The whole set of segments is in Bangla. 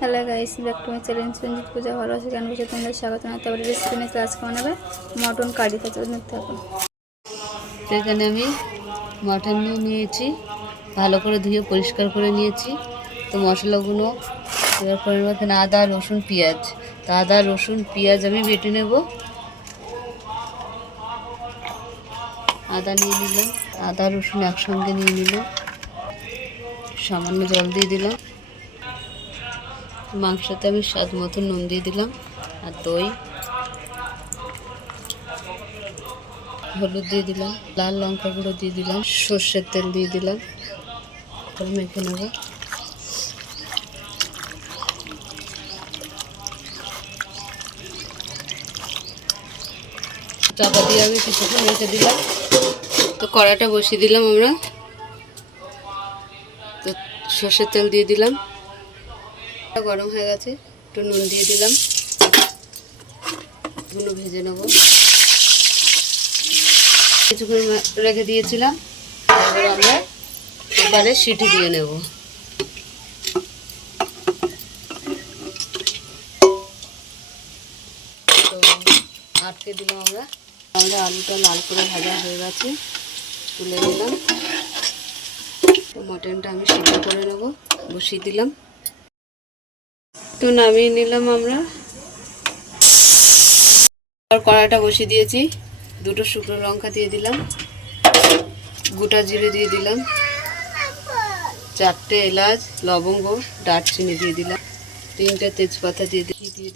Hello guys, back to my channel Sanjit Puja. ভালো আছে কেন বলছে তোমাদের স্বাগত জানাতে পারি। রেসিপি নিয়ে আজকে বানাবে মটন কারি। তো চলুন থাকুন। তো এখানে আমি মটন নিয়ে নিয়েছি, ভালো করে ধুয়ে পরিষ্কার করে নিয়েছি। তো মশলাগুলো এবার করে নেবো। এখানে আদা রসুন পেঁয়াজ, তো আদা রসুন পেঁয়াজ আমি বেটে নেব। আদা নিয়ে নিলাম, আদা রসুন একসঙ্গে নিয়ে নিলাম, সামান্য জল দিয়ে দিলাম। মাংসতে আমি স্বাদ মতো নুন দিয়ে দিলাম আর দই, হলুদ দিয়ে দিলাম, লাল লঙ্কা গুঁড়ো দিয়ে দিলাম, সর্ষের তেল দিয়ে দিলাম। তারপর মেখে নেব। চাপা দিয়ে আমি কিছুক্ষণ রেখে দিলাম। তো কড়াটা বসিয়ে দিলাম আমরা। তো সর্ষের তেল দিয়ে দিলাম, গরম হয়ে গেছে। একটু নুন দিয়ে দিলাম, এগুলো ভেজে নেব। কিছুক্ষণ রেখে দিয়েছিলাম, এবার আমরা এবারে সিটি দিয়ে নেব। তো আটকে দিলাম আমরা। আলুটা লাল করে ভাজা হয়ে গেছে, তুলে নিলাম। তো মটনটা আমি সিদ্ধ করে নেব, বসিয়ে দিলাম। তো নামিয়ে নিলাম আমরা। আর কড়াইটা বসিয়ে দিয়েছি, দুটো শুকনো লঙ্কা দিয়ে দিলাম, গোটা জিরে দিয়ে দিলাম, 4টে এলাচ, লবঙ্গ, দারচিনি দিয়ে দিলাম, 3টে তেজপাতা দিয়ে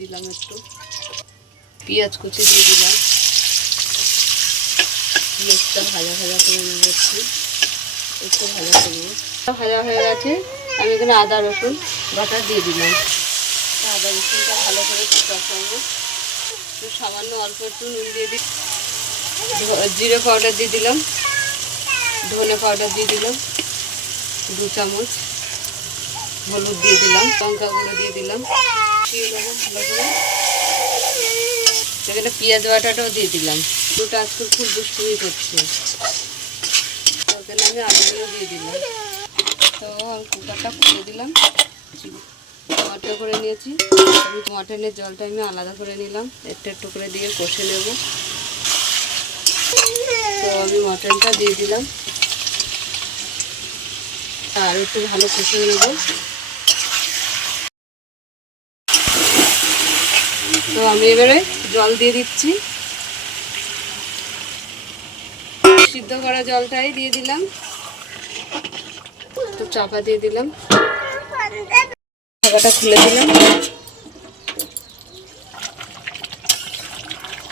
দিলাম, একটু পেঁয়াজ কুচি দিয়ে দিলাম। পেঁয়াজটা ভাজা ভাজা করে নেব, একটু ভাজা করবো। ভাজা হয়ে গেছে, আমি এখানে আদা রসুন বাটা দিয়ে দিলাম। আদা রসুনটা ভালো করে কষাবো। তো সামান্য অল্প একটু নুন দিয়ে দিই, জিরে পাউডার দিয়ে দিলাম, ধনে পাউডার দিয়ে দিলাম 2 চামচ, হলুদ দিয়ে দিলাম, লঙ্কা গুঁড়ো দিয়ে দিলাম, ভালো করে। সেখানে পেঁয়াজ বাটাটাও দিয়ে দিলাম। দুটো আজকে খুব দুষ্টুমি করছে। ওখানে আমি আলুগুলো দিয়ে দিলাম। তো আমি কুকারটা খুলে দিলাম, টমাটো করে নিয়েছি। মটনের জলটা আমি আলাদা করে নিলাম, একটু একটু করে দিয়ে কষে নেব। তো আমি মটনটা দিয়ে দিলাম আর একটু ভালো কষে নেব। তো আমি এবারে জল দিয়ে দিচ্ছি, সিদ্ধ করা জলটাই দিয়ে দিলাম। তো চাপা দিয়ে দিলাম, ঢাকাটা খুলে দিলাম।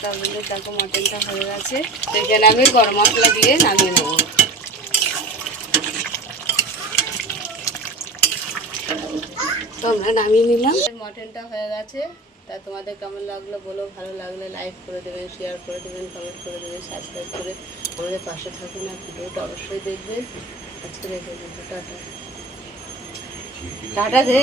তাহলে দেখো মটনটা হয়ে গেছে। তো এখানে আমি গরম মশলা দিয়ে নামিয়ে নেব। তো আমরা নামিয়ে নিলাম, মটনটা হয়ে গেছে। তা তোমাদের কেমন লাগলো বলো, ভালো লাগলে লাইক করে দেবেন, শেয়ার করে দেবেন, কমেন্ট করে দেবেন, সাবস্ক্রাইব করে আমাদের পাশে থাকুন আর ভিডিওটা অবশ্যই দেখবেন। আজকে রেখে দিচ্ছি, টাটা টাটা দে।